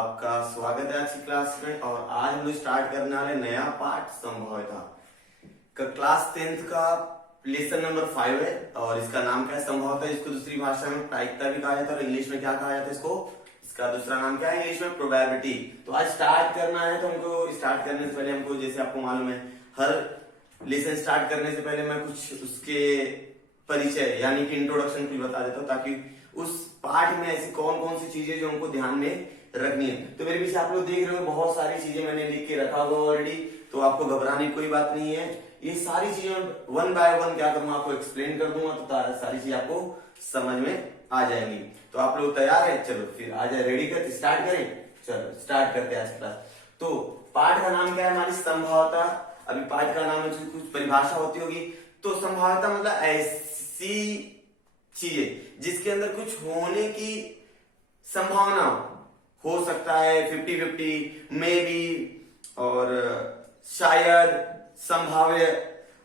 आपका स्वागत है आज की क्लास में। और आज हम लोग स्टार्ट करने वाले नया पाठ संभाव्यता का क्लास 10th का लेसन नंबर 5 है। और इसका नाम क्या है? संभाव्यता। इसको दूसरी भाषा में प्रायिकता भी कहा जाता है और इंग्लिश में क्या कहा जाता है इसको? इसका दूसरा नाम क्या है इंग्लिश में? प्रोबेबिलिटी। तो आज स्टार्ट करना है, तो हमको स्टार्ट करने से पहले हमको, जैसे आपको मालूम है, हर लेसन स्टार्ट करने से पहले मैं कुछ उसके परिचय यानी कि इंट्रोडक्शन कुछ बता देता हूँ, ताकि उस पाठ में ऐसी कौन कौन सी चीजें जो हमको ध्यान में रखनी है। तो मेरे पीछे आप लोग देख रहे हो बहुत सारी चीजें मैंने लिख के रखा हुआ ऑलरेडी, तो आपको घबराने की कोई बात नहीं है। ये सारी चीजें वन बाय वन क्या करूंगा, आपको एक्सप्लेन कर दूंगा, तो सारी चीजें आपको समझ में आ जाएंगी। तो आप लोग तैयार है? चलो फिर आ जाए, रेडी कर स्टार्ट करें। चलो स्टार्ट करते हैं आज क्लास। तो पाठ का नाम क्या है? हमारी संभाव्यता। अभी पाठ का नाम है, कुछ परिभाषा होती होगी। तो संभाव्यता मतलब ऐसी चीजें जिसके अंदर कुछ होने की संभावना हो सकता है, 50-50, मे बी, और शायद, संभाव्य,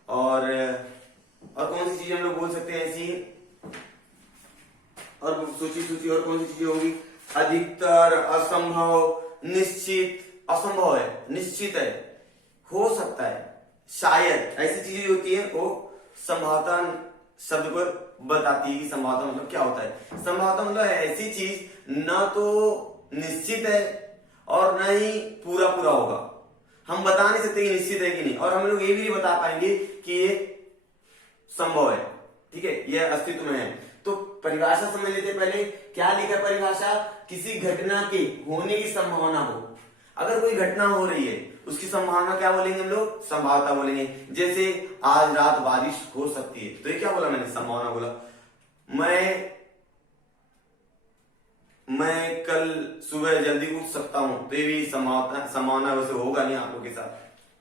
और कौन सी चीजें हम लोग बोल सकते हैं ऐसी, और सूची और कौन सी चीजें होगी? अधिकतर, असंभव, निश्चित। असंभव है, निश्चित है, हो सकता है, शायद, ऐसी चीजें होती है वो संभावता शब्द को बताती है कि संभावता मतलब क्या होता है। संभावता मतलब ऐसी चीज न तो निश्चित है और न ही पूरा होगा। हम बता नहीं सकते कि निश्चित है कि नहीं, और हम लोग ये भी नहीं बता पाएंगे कि ये संभव है, ठीक है, ये अस्तित्व में है। तो परिभाषा समझ लेते पहले। क्या लिखा परिभाषा? किसी घटना के होने की संभावना हो। अगर कोई घटना हो रही है उसकी संभावना क्या बोलेंगे हम लोग? संभावना बोलेंगे। जैसे आज रात बारिश हो सकती है, तो ये क्या बोला मैंने? संभावना बोला। मैं कल सुबह जल्दी उठ सकता हूं, तो ये भी संभावना वैसे होगा नहीं आप लोग के साथ,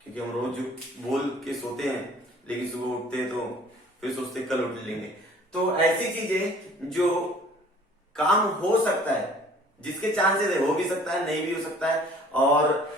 क्योंकि हम रोज जो बोल के सोते हैं लेकिन सुबह उठते हैं तो फिर सोचते कल उठ लेंगे। तो ऐसी चीजें जो काम हो सकता है, जिसके चांसेस है, हो भी सकता है, नहीं भी हो सकता है, और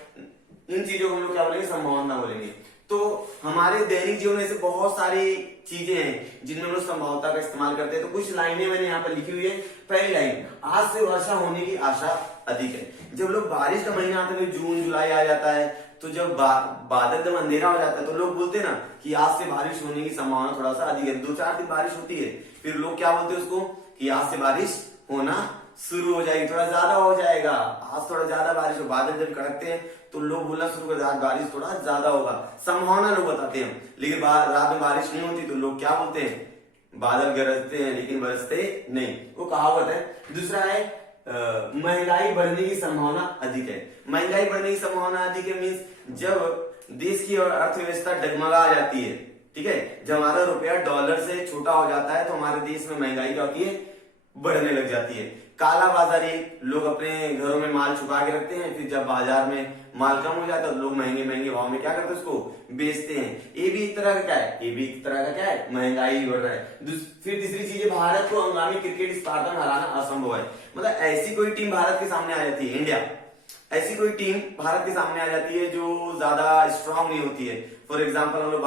इन चीजों को हम लोग क्या बोलेंगे? संभावना बोलेंगे। तो हमारे दैनिक जीवन में ऐसे बहुत सारी चीजें हैं जिनमें हम लोग संभावना का इस्तेमाल करते हैं। तो कुछ लाइनें मैंने यहाँ पर लिखी हुई है। पहली लाइन, आज से वर्षा होने की आशा अधिक है। जब लोग बारिश का महीना आता है, जून जुलाई आ जाता है, तो जब बादल जब अंधेरा हो जाता है, तो लोग बोलते हैं ना कि आज से बारिश होने की संभावना थोड़ा सा अधिक है। 2-4 दिन बारिश होती है, फिर लोग क्या बोलते हैं उसको कि आज से बारिश होना शुरू हो जाएगी, थोड़ा ज्यादा हो जाएगा, आज थोड़ा ज्यादा बारिश हो। बादल जब कड़कते हैं तो लोग बोलना शुरू कर देते बारिश थोड़ा ज्यादा होगा, संभावना लोग बताते हैं। लेकिन रात में बारिश नहीं होती तो लोग क्या बोलते हैं? बादल गरजते हैं लेकिन बरसते नहीं, वो कहावत है। दूसरा है महंगाई बढ़ने की संभावना अधिक है। महंगाई बढ़ने की संभावना अधिक है मीन्स जब देश की अर्थव्यवस्था डगमगा जाती है, ठीक है, जब हमारा रुपया डॉलर से छोटा हो जाता है तो हमारे देश में महंगाई क्या होती है? बढ़ने लग जाती है। काला बाजारी, लोग अपने घरों में माल छुपा के रखते हैं, फिर जब बाजार में माल कम हो जाता है तो लोग महंगे भाव में क्या करते हैं? उसको बेचते हैं। ये भी एक तरह का क्या है? ये भी एक तरह का क्या है? महंगाई बढ़ रहा है। फिर तीसरी चीज है, भारत को हंगामी क्रिकेट स्पर्धा में हराना असंभव है। मतलब ऐसी कोई टीम भारत के सामने आ जाती है, इंडिया, ऐसी कोई टीम भारत के सामने आ जाती है जो ज्यादा स्ट्रांग नहीं होती है। फॉर एग्जाम्पल हम लोग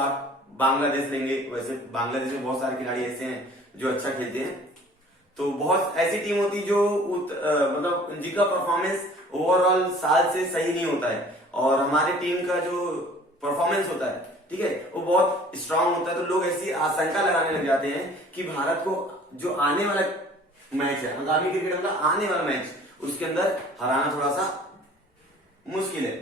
बांग्लादेश लेंगे। वैसे बांग्लादेश में बहुत सारे खिलाड़ी ऐसे हैं जो अच्छा खेलते हैं, तो बहुत ऐसी टीम होती है जो मतलब जिनका परफॉर्मेंस ओवरऑल साल से सही नहीं होता है, और हमारी टीम का जो परफॉर्मेंस होता है, ठीक है, वो बहुत स्ट्रांग होता है। तो लोग ऐसी आशंका लगाने लग जाते हैं कि भारत को जो आने वाला मैच है, आगामी क्रिकेट मतलब आने वाला मैच, उसके अंदर हराना थोड़ा सा मुश्किल है।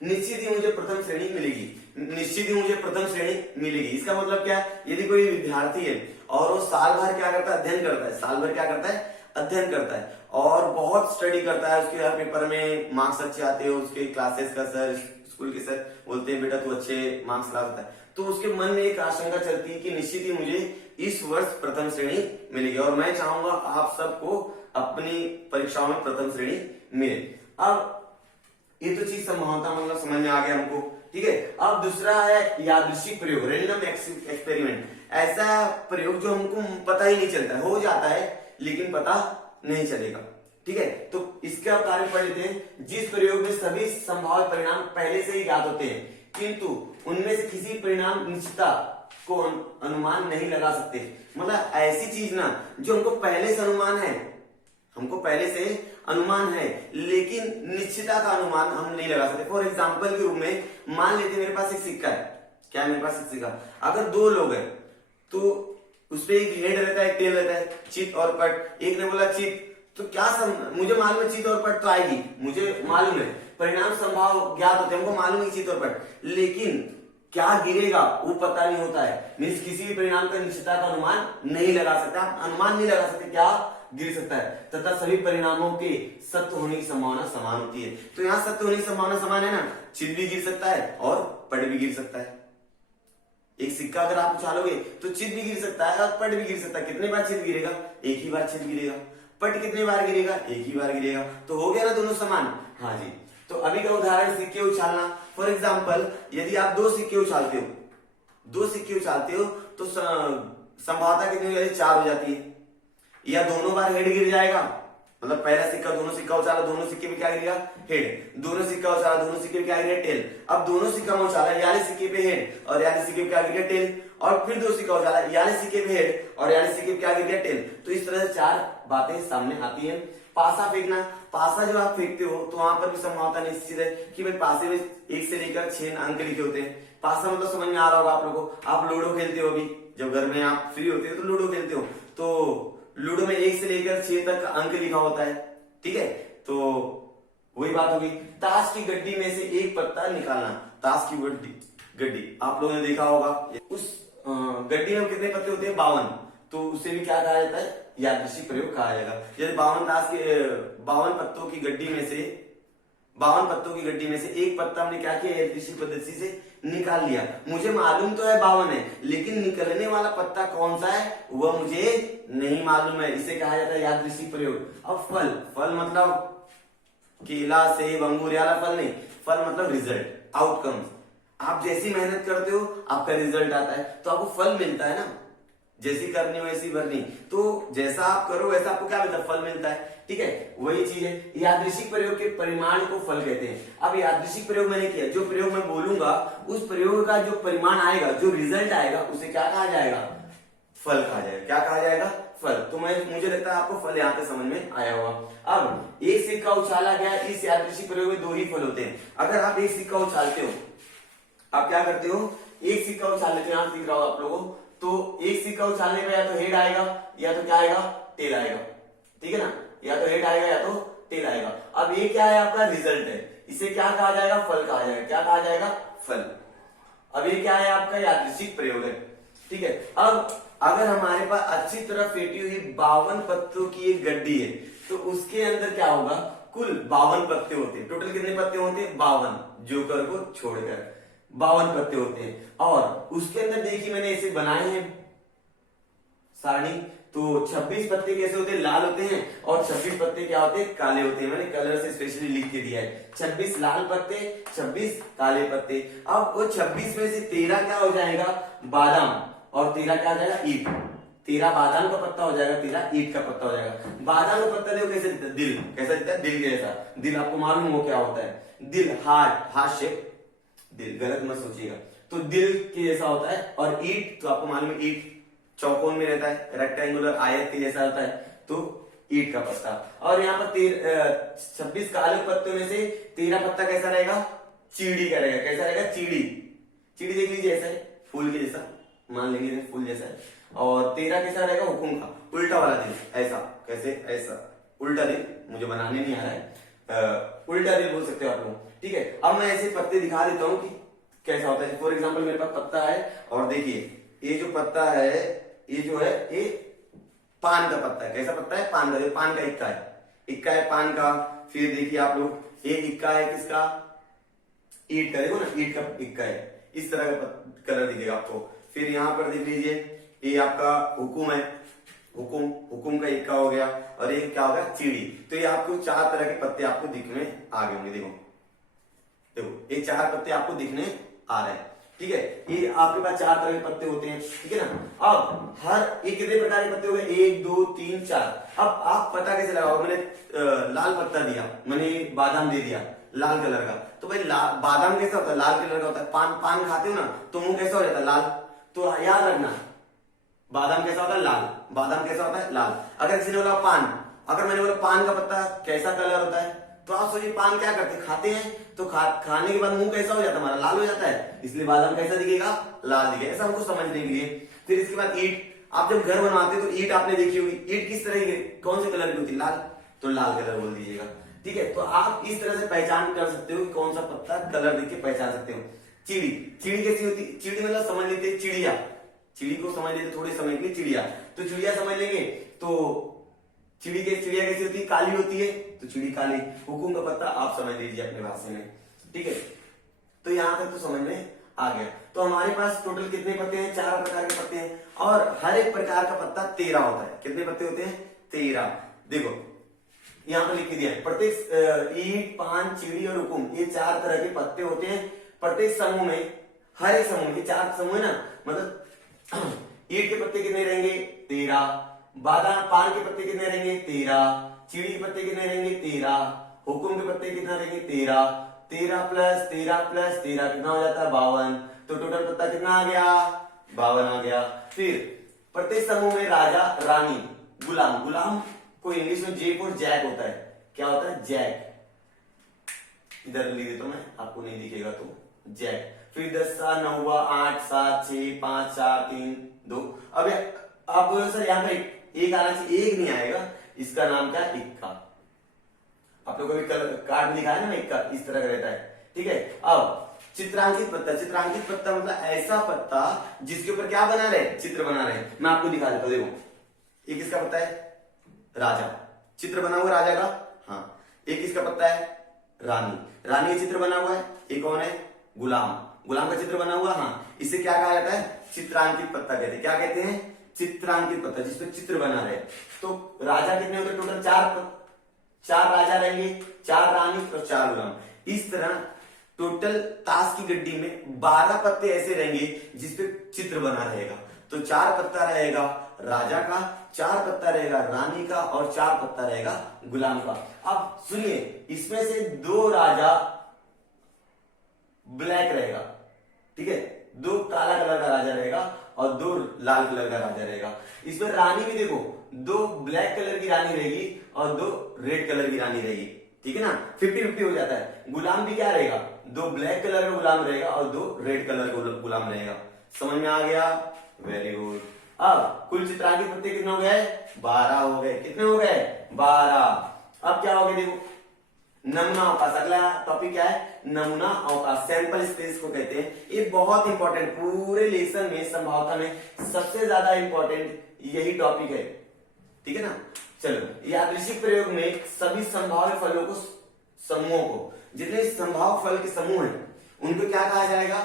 निश्चित ही मुझे प्रथम श्रेणी मिलेगी, निश्चित ही मुझे प्रथम श्रेणी मिलेगी। इसका मतलब क्या है? यदि कोई विद्यार्थी है और वो साल भर क्या करता है? अध्ययन करता है। साल भर क्या करता है? अध्ययन करता है, और बहुत स्टडी करता है, उसके हर पेपर में मार्क्स अच्छे आते हैं, उसके क्लासेस का सर, स्कूल के सर बोलते हैं बेटा तू अच्छे मार्क्स ला सकता है, तो उसके मन में एक आशंका चलती है कि निश्चित ही मुझे इस वर्ष प्रथम श्रेणी मिलेगी, और मैं चाहूंगा आप सबको अपनी परीक्षाओं में प्रथम श्रेणी मिले। अब ये तो चीज संभावना मतलब समझ में आ गया हमको, ठीक है। अब दूसरा है यादृच्छिक प्रयोग, रैंडम एक्सपेरिमेंट। ऐसा प्रयोग जो हमको पता ही नहीं चलता, हो जाता है लेकिन पता नहीं चलेगा, ठीक है। तो इसका कार्य पढ़ लेते हैं। जिस प्रयोग में सभी संभावित परिणाम पहले से ही ज्ञात होते हैं, किंतु उनमें से किसी परिणाम निश्चितता को अनुमान नहीं लगा सकते। मतलब ऐसी चीज ना जो हमको पहले से अनुमान है, हमको पहले से अनुमान है, लेकिन निश्चितता का अनुमान हम नहीं लगा सकते। फॉर एग्जाम्पल के रूप में मान लेते मेरे पास एक सिक्का है, क्या है मेरे पास एक सिक्का, अगर दो लोग हैं तो उसपे एक हेड रहता है एक टेल रहता है, चित और पट। एक ने बोला चित, तो क्या मुझे मालूम है चित और पट तो आएगी, मुझे मालूम है, परिणाम संभाव ज्ञात होते हैं, हमको मालूम है चित और पट, लेकिन क्या गिरेगा वो पता नहीं होता है। मीन्स किसी भी परिणाम का निश्चितता का अनुमान नहीं लगा सकते, आप अनुमान नहीं लगा सकते क्या गिर सकता है, तथा सभी परिणामों के सत्य होने की संभावना समान होती है। तो यहाँ सत्य होने की संभावना समान है ना, चित भी गिर सकता है और पट भी गिर सकता है। एक सिक्का अगर आप उछालोगे तो चित भी गिर सकता है और पट भी गिर सकता है। कितने बार चित गिरेगा, एक ही बार चित गिरेगा। पट कितने बार गिरेगा, एक ही बार गिरेगा। तो हो गया ना दोनों समान। हाँ जी, तो अभी का उदाहरण सिक्के उछालना। फॉर एग्जाम्पल यदि आप दो सिक्के उछालते हो तो संभावना कितनी हो जाती है, 4 हो जाती है। या दोनों बार हेड गिर जाएगा, मतलब पहला सिक्का दोनों सिक्का उछाला, दोनों सिक्के में क्या गिरेगा, हेड। दोनों सिक्का उछाला, दोनों सिक्के में क्या गिरेगा, टेल। अब दोनों सिक्का में उछाला, यानी सिक्के पे हेड और यानी सिक्के पे क्या गिरेगा, टेल। और फिर दो सिक्का उछाला, यानी सिक्के पे हेड और यानी सिक्के पे क्या गिरेगा, टेल। तो इस तरह से 4 बातें सामने आती है। पासा फेंकना, पासा जब आप फेंकते हो तो वहां पर भी संभावना निश्चित है कि भाई पासे में 1 से लेकर 6 अंक लिखे होते हैं। पासा मतलब समझ में आ रहा होगा आप लोगों को, आप लूडो खेलते हो, अभी जब घर में आप फ्री होते हो तो लूडो खेलते हो, तो लूडो में 1 से लेकर 6 तक अंक लिखा होता है, ठीक है। तो वही बात होगी। ताश की गड्डी में से एक पत्ता निकालना, ताश की गड्डी आप लोगों ने देखा होगा, उस गड्डी में कितने पत्ते होते हैं, 52। तो उसे भी क्या कहा जाता है, यादृच्छिक प्रयोग कहा जाएगा। यदि 52 पत्तों की गड्डी में से एक पत्ता हमने क्या किया, यादृच्छिक पद्धति से निकाल लिया। मुझे मालूम तो है 52 है, लेकिन निकलने वाला पत्ता कौन सा है वह मुझे नहीं मालूम है, इसे कहा जाता है यादृच्छिक प्रयोग। अब फल मतलब केला सेब अंगूर वाला फल नहीं, फल मतलब रिजल्ट, आउटकम्स। आप जैसी मेहनत करते हो आपका रिजल्ट आता है, तो आपको फल मिलता है ना, जैसी करनी वैसी भरनी। तो जैसा आप करो वैसा आपको क्या मिलता है, फल मिलता है, ठीक है। वही चीज है, यादृच्छिक प्रयोग के परिमाण को फल कहते हैं। अब यादृच्छिक प्रयोग मैंने किया, जो प्रयोग मैं बोलूंगा उस प्रयोग का जो परिमाण आएगा, जो रिजल्ट आएगा, उसे क्या कहा जाएगा, फल कहा जाएगा। क्या कहा जाएगा, फल। तो मुझे लगता है आपको फल यहाँ पे समझ में आया होगा। अब एक सिक्का उछाला गया, इस यादृच्छिक प्रयोग में 2 ही फल होते हैं। अगर आप एक सिक्का उछालते हो, आप क्या करते हो, एक सिक्का उछाल लेते हो, यहां दिख रहा होगा आप लोगों, तो एक सिक्का उछालने पे या तो हेड आएगा या तो क्या आएगा, टेल आएगा, ठीक है ना, या तो हेड आएगा या तो टेल आएगा। अब ये क्या है, आपका रिजल्ट है, इसे क्या कहा जाएगा, फल कहा जाएगा। क्या कहा जाएगा, फल। अब ये क्या है, आपका यादृच्छिक प्रयोग है, ठीक है। अब अगर हमारे पास अच्छी तरह फेंटी हुई 52 पत्तों की एक गड्डी है, तो उसके अंदर क्या होगा, कुल 52 पत्ते होते हैं। टोटल कितने पत्ते होते हैं, 52, जोकर को छोड़कर 52 पत्ते होते हैं। और उसके अंदर देखिए मैंने ऐसे बनाए हैं सारणी, तो 26 पत्ते कैसे होते हैं, लाल होते हैं, और 26 पत्ते क्या होते हैं, काले होते हैं। मैंने कलर से स्पेशली लिख के दिया है, 26 लाल पत्ते, 26 काले पत्ते। अब वो 26 में से 13 क्या हो जाएगा, बादाम, और 13 क्या हो जाएगा, ईट। 13 बादाम का पत्ता हो जाएगा, 13 ईट का पत्ता हो जाएगा। बादाम का पत्ता देखो कैसे दिखता है, दिल कैसा दिखता है, दिल के जैसा। दिल आपको मालूम हो क्या होता है, दिल हार्ट शेप दिल, गलत मत सोचिएगा। तो दिल के जैसा होता है। और ईट तो आपको मालूम है, ईट चौकोन में रहता है, रेक्टेंगुलर आयत के जैसा होता है, तो ईट का पत्ता। और यहाँ पर 26 काले पत्तों में से 13 पत्ता कैसा रहेगा, चीड़ी का रहेगा। कैसा रहेगा, चीड़ी। चीड़ी देख लीजिए, ऐसा है, फूल के जैसा, मान लेंगे फूल जैसा है। और 13 कैसा रहेगा, हुकुम का उल्टा वाला दिल, ऐसा। कैसे, ऐसा उल्टा दिल, मुझे बनाने नहीं आ रहा है, उल्टा दिल बोल सकते हो आप लोग, ठीक है। अब मैं ऐसे पत्ते दिखा देता हूं कि कैसा होता है। फॉर एग्जांपल मेरे पास पत्ता है, और देखिए ये जो पत्ता है, ये जो है ये पान का पत्ता है। कैसा पत्ता है, पान का। पान का इक्का है, इक्का है पान का। फिर देखिए आप लोग, ये इक्का है किसका, ईट का। देखो ना, ईट का इक्का है, इस तरह का कलर दिखेगा आपको। फिर यहाँ पर देख लीजिए, ये आपका हुकुम है, हुकुम का इक्का हो गया। और ये क्या होगा, चीड़ी। तो ये आपको 4 तरह के पत्ते आपको दिखने आ गए होंगे। देखो ये 4 पत्ते आपको दिखने आ रहे हैं, ठीक है। ये आपके पास 4 तरह के पत्ते होते हैं, ठीक है ना। अब हर एक कितने प्रकार के पत्ते हो गए, 1 2 3 4। अब आप पता कैसे लगाओ, मैंने लाल पत्ता दिया, मैंने बादाम दे दिया लाल कलर का, तो भाई बादाम कैसा होता है, लाल कलर का होता है। पान खाते हो ना, तो मुंह कैसा हो जाता है, लाल। तो याद रखना, बादाम कैसा होता है, लाल। बादाम कैसा होता है, लाल। अगर किसी ने बोला पान, अगर मैंने बोला पान का पत्ता कैसा कलर होता है, तो आप सोचिए पान क्या करते हैं, खाते हैं, तो खाने के बाद मुंह कैसा हो जाता है, हमारा लाल हो जाता है, इसलिए बादाम कैसा दिखेगा, लाल दिखेगा। ऐसा हमको समझने के लिए। फिर इसके बाद ईंट, आप जब घर बनवाते तो ईंट आपने देखी होगी, ईंट किस तरह की, कौन से कलर की होती है, लाल, तो लाल कलर बोल दीजिएगा। ठीक है, तो आप इस तरह से पहचान कर सकते हो कि कौन सा पत्ता कलर देख के पहचान सकते हो। चिड़ी, चिड़ी कैसी होती, चिड़ी मतलब समझ लेते हैं चिड़िया, चिड़ी को समझ लेते थोड़े समय के लिए, चिड़िया, तो चिड़िया समझ लेंगे तो चिड़िया कैसी होती है, काली होती है, तो चिड़ी काली। हुकुम का पत्ता आप समझ लीजिए अपने भाषा में। ठीक है, तो यहां तक तो समझ में आ गया। तो हमारे पास टोटल कितने पत्ते हैं, 4 प्रकार के पत्ते हैं, और हर एक प्रकार का पत्ता 13 होता है। कितने पत्ते होते हैं, 13। देखो यहां पर लिख दिया है, प्रत्येक ईंट, पान, चिड़ी और हुकुम, ये 4 तरह के पत्ते होते हैं। प्रत्येक समूह में, हर एक समूह में, 4 समूह है ना, मतलब ईंट के पत्ते कितने रहेंगे, 13, बादाम पान के पत्ते कितने रहेंगे, 13, चिड़ी के पत्ते कितने रहेंगे, 13, हुकुम के पत्ते कितना रहेंगे, 13, 13 प्लस 13 प्लस 13 कितना हो जाता है, 52। तो टोटल पत्ता कितना आ गया, 52 आ गया। फिर प्रत्येक समूह में राजा, रानी, गुलाम, गुलाम को इंग्लिश में जे फॉर जैक होता है, क्या होता है, जैक, इधर लिख देता हूं मैं, आपको नहीं दिखेगा तो जैक। फिर 10, 9, 8, 7, 6, 5, 4, 3, 2। अब आप बोलो सर यहाँ पे एक आना चाहिए, एक नहीं आएगा, इसका नाम क्या है, इक्का। आप लोगों को कार्ड में दिखाया ना इक्का, इस तरह का रहता है। ठीक है, अब चित्रांकित पत्ता, चित्रांकित पत्ता मतलब ऐसा पत्ता जिसके ऊपर क्या बना रहे, चित्र बना रहे। मैं आपको दिखा देता हूं, देखो एक किसका पत्ता है, राजा, चित्र बना हुआ राजा का, हाँ। एक किसका पत्ता है, रानी, रानी का चित्र बना हुआ है। एक कौन है, गुलाम, गुलाम का चित्र बना हुआ, हाँ। इसे क्या कहा जाता है, चित्रांकित पत्ता कहते हैं। क्या कहते हैं, चित्रांकित पत्ता, जिसपे चित्र बना रहे। तो राजा कितने होते, टोटल 4 राजा रहेंगे, 4 रानी और 4 गुलाम। इस तरह टोटल ताश की गड्डी में 12 पत्ते ऐसे रहेंगे जिसपे चित्र बना रहेगा। तो 4 पत्ता रहेगा राजा का, 4 पत्ता रहेगा रानी का, और 4 पत्ता रहेगा गुलाम का। अब सुनिए, इसमें से 2 राजा ब्लैक रहेगा, ठीक है, 2 काला कलर का राजा रहेगा और 2 लाल कलर का राजा रहेगा। इसमें रानी भी देखो, 2 ब्लैक कलर की रानी रहेगी और 2 रेड कलर की रानी रहेगी। ठीक है ना, 50-50 हो जाता है। गुलाम भी क्या रहेगा, 2 ब्लैक कलर का गुलाम रहेगा और 2 रेड कलर का गुलाम रहेगा। समझ में आ गया, वेरी गुड। अब कुल चित्रांकित पत्ते कितने हो गए, 12 हो गए। कितने हो गए, 12। अब क्या हो गया, देखो नमूना अवकाश, अगला टॉपिक क्या है, नमूना अवकाश, सैंपल स्पेस को कहते हैं। ये बहुत इंपॉर्टेंट, पूरे लेसन में संभावना में सबसे ज्यादा इंपॉर्टेंट यही टॉपिक है। ठीक है ना, चलो यादृच्छिक प्रयोग में सभी संभाव्य फलों को, समूहों को, जितने संभाव्य फल के समूह हैं उनको क्या कहा जाएगा,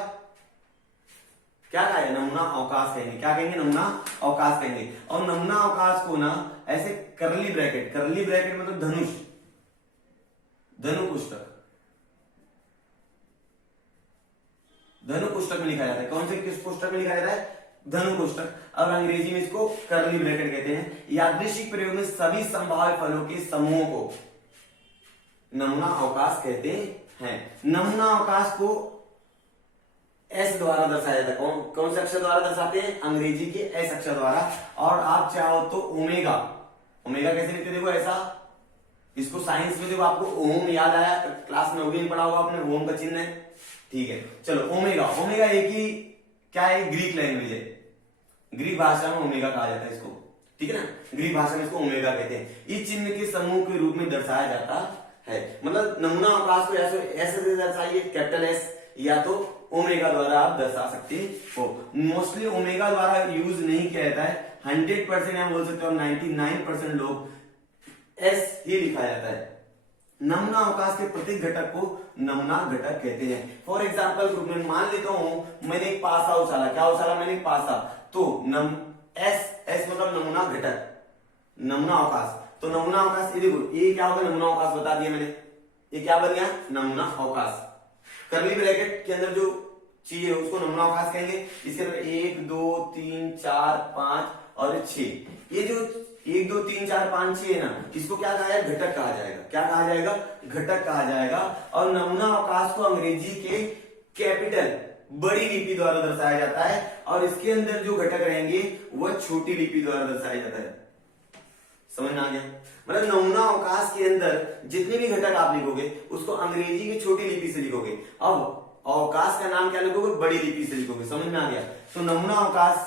क्या कहा है, नमूना अवकाश कहेंगे। क्या कहेंगे, नमूना अवकाश कहेंगे। और नमूना अवकाश को ना ऐसे करली ब्रैकेट, करली ब्रैकेट मतलब धनुष, धनु पुस्तक, धनु पुस्तक में लिखा जाता है। कौन से किस पुस्तक में लिखा जाता है, धनु पुस्तक। अब अंग्रेजी में इसको करली ब्रैकेट कहते हैं। यादृच्छिक प्रयोग में सभी संभाव्य फलों के समूहों को नमूना अवकाश कहते हैं। नमूना अवकाश को एस द्वारा दर्शाया जाता है। कौन से अक्षर द्वारा दर्शाते हैं, अंग्रेजी के एस अक्षर द्वारा। और आप चाहो तो ओमेगा, ओमेगा कैसे लिखते, देखो ऐसा, इसको साइंस में देखो आपको ओम याद आया, क्लास में भी पढ़ा होगा आपने, ओम का चिन्ह है। ठीक है, चलो ओमेगा, ओमेगा एक ही क्या है, ग्रीक लैंग्वेज है, ग्रीक भाषा में ओमेगा कहा जाता है इसको। ठीक है ना, ग्रीक भाषा में इसको ओमेगा कहते हैं। इस चिन्ह के समूह के रूप में दर्शाया जाता है। मतलब नमूना अवकाश को ऐसे दर्शाइए, कैपिटल एस, या तो ओमेगा द्वारा आप दर्शा सकते हो। मोस्टली ओमेगा द्वारा यूज नहीं किया जाता है, 100% या बोल सकते हो 99% लोग एस ही लिखा जाता है। नमूना अवकाश के प्रत्येक घटक को नमूना घटक कहते हैं। फॉर एग्जाम्पल ग्रुप में मान लेता हूं मैंने एक पासा उछाला, क्या उछाला मैंने, एक पासा, तो एस मतलब नमूना घटक, नमूना अवकाश। तो नमूना अवकाश, ये देखो ये क्या होगा, नमूना अवकाश बता दिया मैंने, ये क्या बन गया, नमूना अवकाश। करली ब्रैकेट के अंदर जो चीज है उसको नमूना अवकाश कहेंगे। इसके अंदर 1 2 3 4 5 और 6, ये जो 1 2 3 4 5 6 है ना, इसको क्या कहा जाएगा, घटक कहा जाएगा। क्या कहा जाएगा, घटक कहा जाएगा। और नमूना अवकाश को अंग्रेजी के कैपिटल बड़ी लिपि द्वारा दर्शाया जाता है, और इसके अंदर जो घटक रहेंगे वह छोटी लिपि द्वारा दर्शाया जाता है। समझ में आ गया? मतलब नमूना अवकाश के अंदर जितने भी घटक आप लिखोगे उसको अंग्रेजी की छोटी लिपि से लिखोगे। अब अवकाश का नाम क्या लिखोगे? बड़ी लिपि से लिखोगे। समझ में आ गया? तो नमूना अवकाश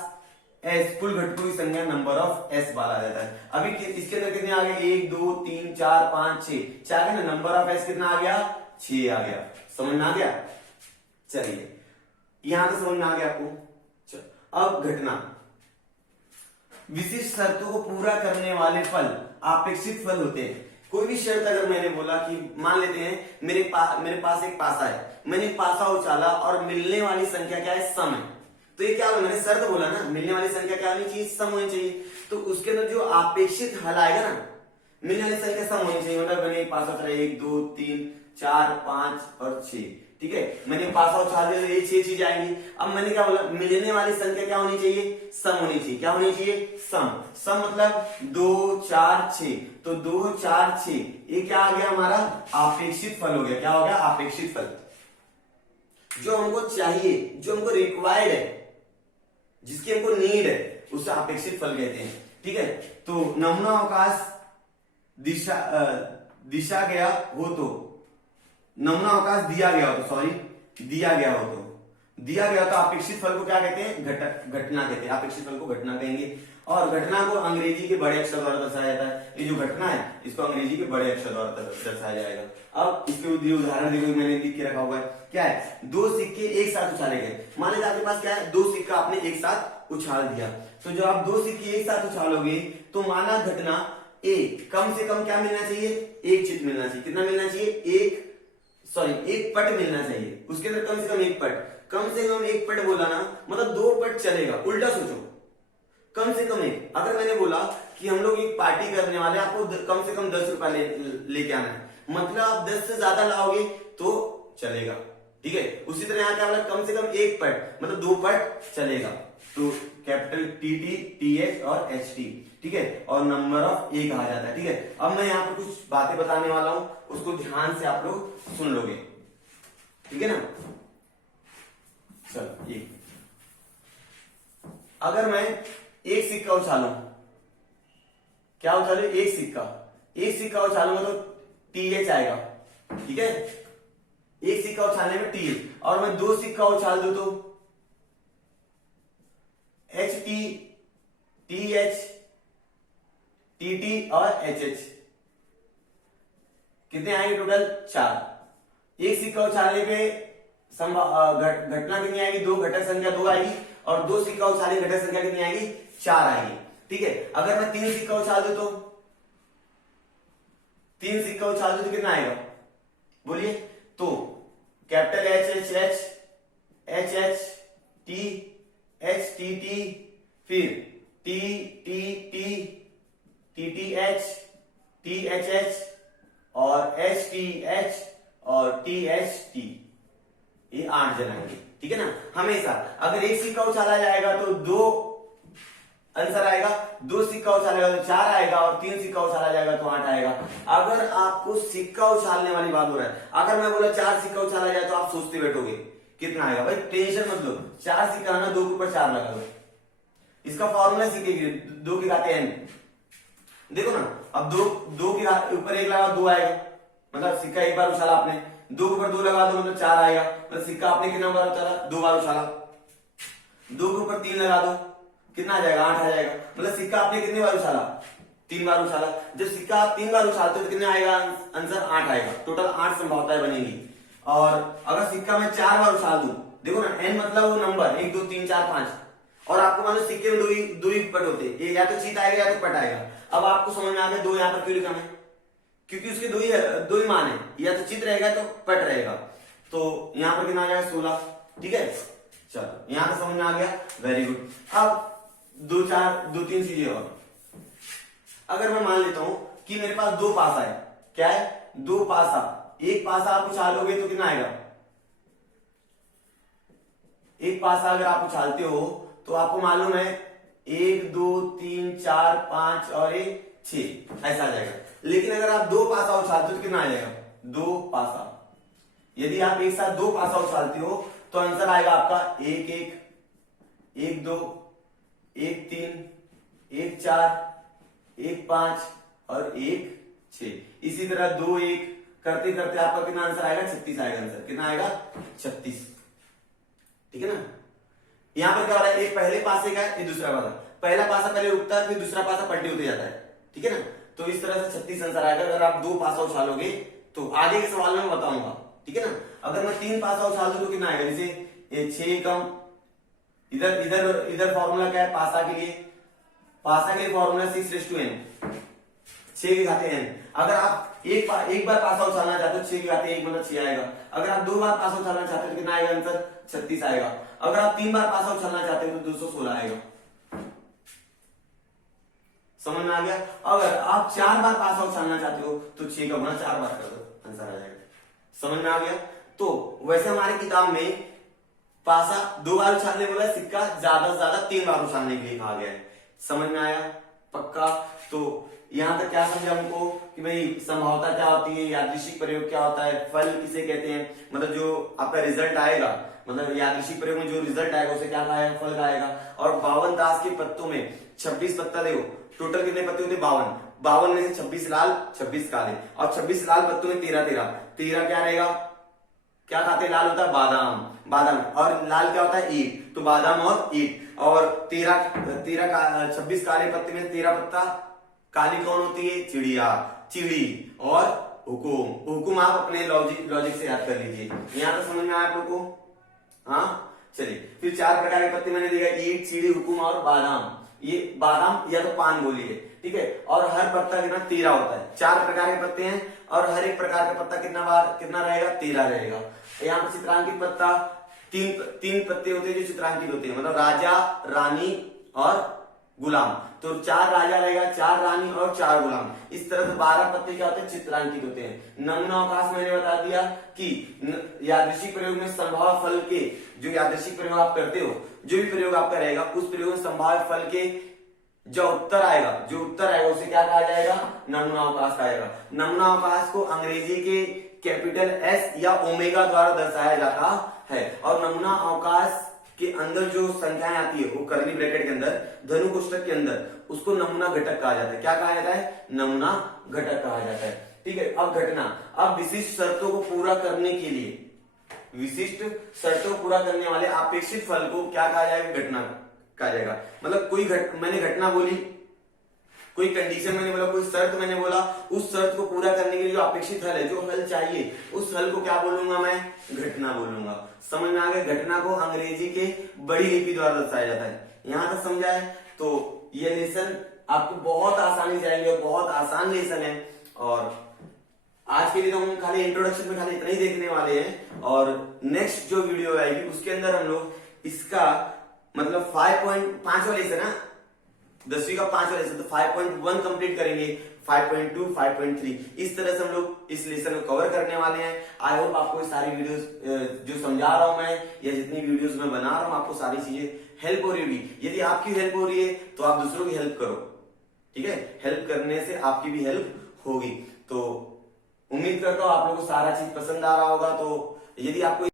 एस, कुल घटकों की संख्या नंबर ऑफ एस बार आ जाता है। अभी इसके अंदर कितने आ गए? 1 2 3 4 5 6, चार ना, नंबर ऑफ एस कितना आ गया? 6 आ गया। समझ में आ गया? चलिए यहां तो समझ में आ गया आपको। अब घटना, विशिष्ट शर्तों को पूरा करने वाले फल अपेक्षित फल होते हैं। कोई भी शर्त अगर मैंने बोला कि मान लेते हैं मेरे पास एक पासा है, मैंने पासा उछाला और मिलने वाली संख्या क्या है? सम है। तो ये क्या होगा? मैंने शर्त बोला ना, मिलने वाली संख्या क्या होनी चाहिए? सम होनी चाहिए। तो उसके अंदर जो अपेक्षित हल आएगा ना, मिलने वाली संख्या सम होनी चाहिए। मतलब मैंने पासा उछाला 1 2 3 4 5 और 6, ठीक है, मैंने पासा उछाल दिया तो ये 6 चीज आएंगी। अब मैंने क्या बोला? मिलने वाली संख्या क्या होनी चाहिए? सम होनी चाहिए। क्या होनी चाहिए? सम। सम मतलब 2 4 6, तो 2 4 6 ये क्या आ गया? हमारा अपेक्षित फल हो गया। क्या हो गया? अपेक्षित फल। जो हमको चाहिए, जो हमको रिक्वायर्ड है, जिसकी हमको नीड है, उसे अपेक्षित फल कहते हैं। ठीक है, तो नमूना अवकाश दिया गया हो तो अपेक्षित फल को क्या कहते हैं? घटना कहते हैं। अपेक्षित फल को घटना कहेंगे। और घटना को अंग्रेजी के बड़े अक्षर द्वारा दर्शाया जाता है। ये जो घटना है इसको अंग्रेजी के बड़े अक्षर द्वारा दर्शाया जाएगा। अब इसके उदाहरण देखो, मैंने लिख के रखा हुआ है। क्या है? 2 सिक्के एक साथ उछाले गए। मान लीजिए आपके पास क्या है? 2 सिक्का आपने एक साथ उछाल दिया। तो जब आप 2 सिक्के एक साथ उछालोगे तो माना घटना ए, कम से कम क्या मिलना चाहिए? एक चित मिलना चाहिए। कितना मिलना चाहिए? एक पट मिलना चाहिए। उसके अंदर कम से कम एक पट, कम से कम एक पट बोला ना, मतलब 2 पट चलेगा। उल्टा सोचो, कम से कम एक। अगर मैंने बोला कि हम लोग एक पार्टी करने वाले, आपको कम से कम 10 रुपया लेके आना है, मतलब आप 10 से ज्यादा लाओगे तो चलेगा। ठीक है, उसी तरह यहाँ क्या बोला? कम से कम एक पट, मतलब 2 पट चलेगा। तो कैपिटल TT TH और HT, ठीक है, और नंबर ऑफ 1 आ जाता है। ठीक है, अब मैं यहाँ पर कुछ बातें बताने वाला हूं, उसको ध्यान से आप लोग सुन लोगे। ठीक है ना? चलो, एक अगर मैं एक सिक्का उछालू, क्या उछालू? एक सिक्का उछालूंगा तो TH आएगा। ठीक है, एक सिक्का उछालने में TH, और मैं 2 सिक्का उछाल दूं तो HT TH TT और HH। कितने आएंगे टोटल? 4। एक सिक्का उछालने पे घटना कितनी आएगी? 2, घटक संख्या 2 आएगी, और 2 सिक्का उछाले घटक संख्या कितनी आएगी? 4 आएगी। ठीक है, अगर मैं 3 सिक्का उछाल दूं तो 3 सिक्का उछाल दूं तो कितना आएगा? बोलिए। तो कैपिटल HH T HTT, फिर TTT TTH THH और HTH और THT, ये 8 जन आएंगे। ठीक है ना? हमेशा अगर एक सिक्का उछाला जाएगा तो 2 आंसर आएगा, 2 सिक्का उछालेगा तो 4 आएगा, और 3 सिक्का उछाला जाएगा तो 8 आएगा। अगर आपको सिक्का उछालने वाली बात हो रहा है, अगर मैं बोला 4 सिक्का उछाला जाए तो आप सोचते बैठोगे कितना आएगा। भाई टेंशन मत लो, 4 सिक्का आना, 2 के ऊपर 4 लगा दो। इसका फॉर्मूला सीखेंगे, 2 की घात n। देखो ना, अब 2 के ऊपर 1 लगा 2 आएगा, मतलब सिक्का एक बार उछाला आपने, 2 के ऊपर 2 लगा दो मतलब 4 आएगा। मतलब सिक्का आपने कितना बार उछाला? 2 बार उछाला। 2 के ऊपर 3 लगा दो, कितना आ जाएगा? 8 आ जाएगा। मतलब सिक्का आपने कितने बार उछाला? 3 बार उछाला। जब सिक्का आप 3 बार उछालते हो तो कितने आएगा? आंसर 8 आएगा। टोटल 8 संभावनाएं बनेंगी। और अगर सिक्का मैं 4 बार उछाल दूं, देखो ना, n मतलब वो नंबर 1 2 3 4 5, और आपको मानो सिक्के में दो ही पट होते हैं, या तो चित आएगा या तो पट आएगा। अब आपको समझ में आ गया 2 यहाँ पर क्यों लिखा मैं? क्योंकि उसके दो ही मान है, या तो चित रहेगा तो पट रहेगा। तो यहाँ पर कितना आ जाएगा? 16। ठीक है, चलो यहाँ पर समझ में आ गया, वेरी गुड। अब 2-3 चीजें और। अगर मैं मान लेता हूं कि मेरे पास 2 पासा है, क्या है? 2 पासा, एक पासा आप उछालोगे तो कितना आएगा? एक पासा अगर आप उछालते हो तो आपको मालूम है 1 2 3 4 5 और 6 ऐसा आ जाएगा। लेकिन अगर आप 2 पासा उछालते हो तो कितना आ जाएगा? 2 पासा। यदि आप एक साथ 2 पासा उछालते हो तो आंसर आएगा आपका 1 1 1 2 1 3 1 4 1 5 और 1 6। इसी तरह 2 1 करते करते आपका कितना आंसर आएगा, 36 आएगा आंसर। कितना आएगा, 36। ठीक है ना। यहां पर क्या हो रहा है, एक पहले पासे का है, ये दूसरा पासा। पहला पासा पहले रुकता है, फिर दूसरा पासा पलटी होते जाता है। ठीक है ना। तो इस तरह से 36 आंसर आएगा अगर आप 2 पासा उछालोगे तो। आगे के सवाल में बताऊंगा। ठीक है ना। अगर मैं 3 पासा उछाल दूं तो कितना आएगा, जैसे 6 कम इधर इधर इधर फॉर्मूला क्या है पासा के लिए, पासा के लिए फॉर्मूला 6:n, 6 के घाते n। अगर आप एक बार पासा उछालना चाहते हो 6 के घाते 1 मतलब 6 आएगा। अगर आप 2 बार पासा उछालना चाहते हो तो कितना आएगा आंसर, 36 आएगा। अगर आप 3 बार पासा उछालना चाहते हो तो 216 आएगा। समझ में आ गया। अगर आप 4 बार पासा उछालना चाहते हो तो 6 का गुणा 4 बार कर दो, आंसर आ जाएगा। समझ में आ गया। तो वैसे हमारी किताब में पासा 2 बार उछालने बोला, सिक्का ज्यादा से ज्यादा 3 बार उछालने के लिए कहा गया है। समझ में आया पक्का। तो यहां तक क्या समझा हमको कि भाई संभावता क्या होती है, यादृच्छिक प्रयोग क्या होता है, फल किसे कहते हैं, मतलब जो आपका रिजल्ट आएगा, मतलब यादृच्छिक प्रयोग में जो रिजल्ट आएगा उसे क्या कहा है, फल कहेगा। और 52 ताश के पत्तों में 26 पत्ता देखो, टोटल कितने पत्ते होते, 52। 52 में से 26 लाल 26 काले, और 26 लाल पत्तों में 13 क्या रहेगा, क्या खाते, लाल होता है बादाम, और लाल क्या होता है, ईट, तो बादाम और ईट। और 26 काले पत्ते में 13 पत्ता काली कौन होती है, चिड़ी और हुकुम आप अपने लॉजिक से याद कर लीजिए। यहां तो समझ में आया आप लोग को। हाँ चलिए, फिर 4 प्रकार के पत्ते मैंने दिया, ईट, चिड़ी, हुकुम और बादाम। ये बादाम या तो पान बोलिए, ठीक है। और हर पत्ता कितना, 13 होता है। 4 प्रकार के पत्ते हैं और हर एक प्रकार का पत्ता कितना रहेगा, 13 रहेगा। यहाँ पर चित्रांकित पत्ता तीन पत्ते होते हैं जो चित्रांकित होते हैं, मतलब राजा, रानी और गुलाम। तो 4 राजा रहेगा, 4 रानी और 4 गुलाम। इस तरह से 12 पत्ते क्या होते हैं, चित्रांकित होते हैं। नमूना अवकाश मैंने बता दिया कि यादृच्छिक प्रयोग में संभाव्य फल के, जो यादृच्छिक प्रयोग आप करते हो, जो भी प्रयोग आपका रहेगा उस प्रयोग में संभाव्य फल के जो उत्तर आएगा उसे क्या कहा जाएगा, नमूना अवकाश कहा जाएगा। नमूना अवकाश को अंग्रेजी के कैपिटल एस या ओमेगा द्वारा दर्शाया जाता है। और नमूना अवकाश के अंदर जो संख्याएं आती है वो कर्ली ब्रैकेट के अंदर, धनु कोष्ठक के अंदर, उसको नमूना घटक कहा जाता है। क्या कहा जाता है, नमूना घटक कहा जाता है। ठीक है। अब घटना, अब विशिष्ट शर्तों को पूरा करने के लिए, विशिष्ट शर्तों को पूरा करने वाले अपेक्षित फल को क्या कहा जाएगा, घटना कहा जाएगा। मतलब मैंने घटना बोली, कोई कंडीशन मैंने बोला, कोई शर्त मैंने बोला, उस शर्त को पूरा करने के लिए जो अपेक्षित हल है, जो हल चाहिए, उस हल को क्या बोलूंगा मैं, घटना बोलूंगा। समझ में आ गया। घटना को अंग्रेजी के बड़ी लिपि द्वारा दर्शाया जाता है। यहां तक समझा है। तो ये लेसन आपको बहुत आसानी से आएंगे और बहुत आसान लेसन है। और आज के लिए तो हम खाली इंट्रोडक्शन में खाली इतना ही देखने वाले हैं। और नेक्स्ट जो वीडियो आएगी उसके अंदर हम लोग इसका मतलब 5.5 लेसन है, 10वीं का 5वां लेसन, तो 5.1 कंप्लीट करेंगे, 5.2, 5.3, इस तरह से हम लोग इस लेसन को कवर करने वाले हैं। आई होप आपको ये सारी वीडियोस जो समझा रहा हूं मैं, या जितनी वीडियोस मैं बना रहा हूं, आपको सारी चीजें हेल्प हो रही होगी। यदि आपकी हेल्प हो रही है तो आप दूसरों की हेल्प करो। ठीक है। हेल्प करने से आपकी भी हेल्प होगी। तो उम्मीद करता हूं आप लोगों को सारा चीज पसंद आ रहा होगा। तो यदि आपको